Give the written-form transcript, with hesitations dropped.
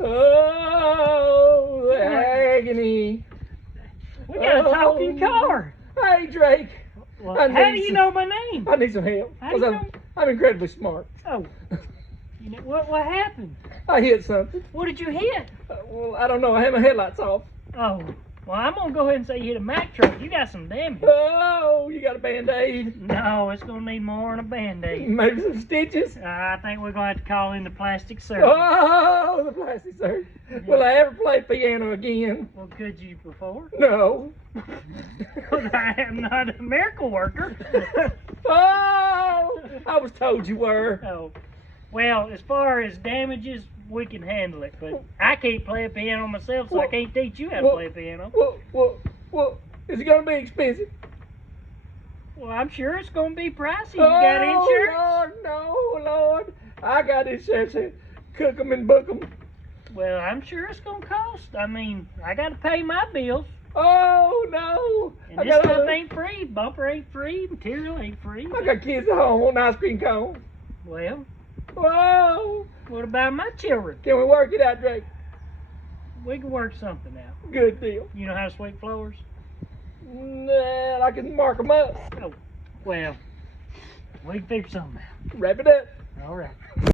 Oh, the agony. We got a talking car. Hey, Drake. Well, I how do need you some- know my name? I need some help. How do you 'Cause know? I'm incredibly smart. Oh, you know what happened? I hit something. What did you hit? Well, I don't know. I had my headlights off. Oh, well, I'm gonna go ahead and say you hit a Mack truck. You got some damage. Oh, you got a Band-Aid? No, it's gonna need more than a Band-Aid. Maybe some stitches? I think we're gonna have to call in the plastic surgeon. Oh, the plastic surgeon. Will I ever play piano again? Well, could you before? No. Because I am not a miracle worker. Oh, I was told you were. Oh, well, as far as damages, we can handle it. But I can't play a piano myself, so I can't teach you how to play a piano. Well, is it going to be expensive? Well, I'm sure it's going to be pricey. You got insurance? Lord, no, Lord. I got insurance. Cook 'em and book 'em. Well, I'm sure it's going to cost. I mean, I got to pay my bills. Oh, no. And this stuff ain't free. Bumper ain't free. Material ain't free. I got kids at home on ice cream cone. Well, Whoa. what about my children? Can we work it out, Drake? We can work something out. Good deal. You know how to sweep floors? Nah, I can mark 'em up. Oh, well, we can figure something out. Wrap it up. All right.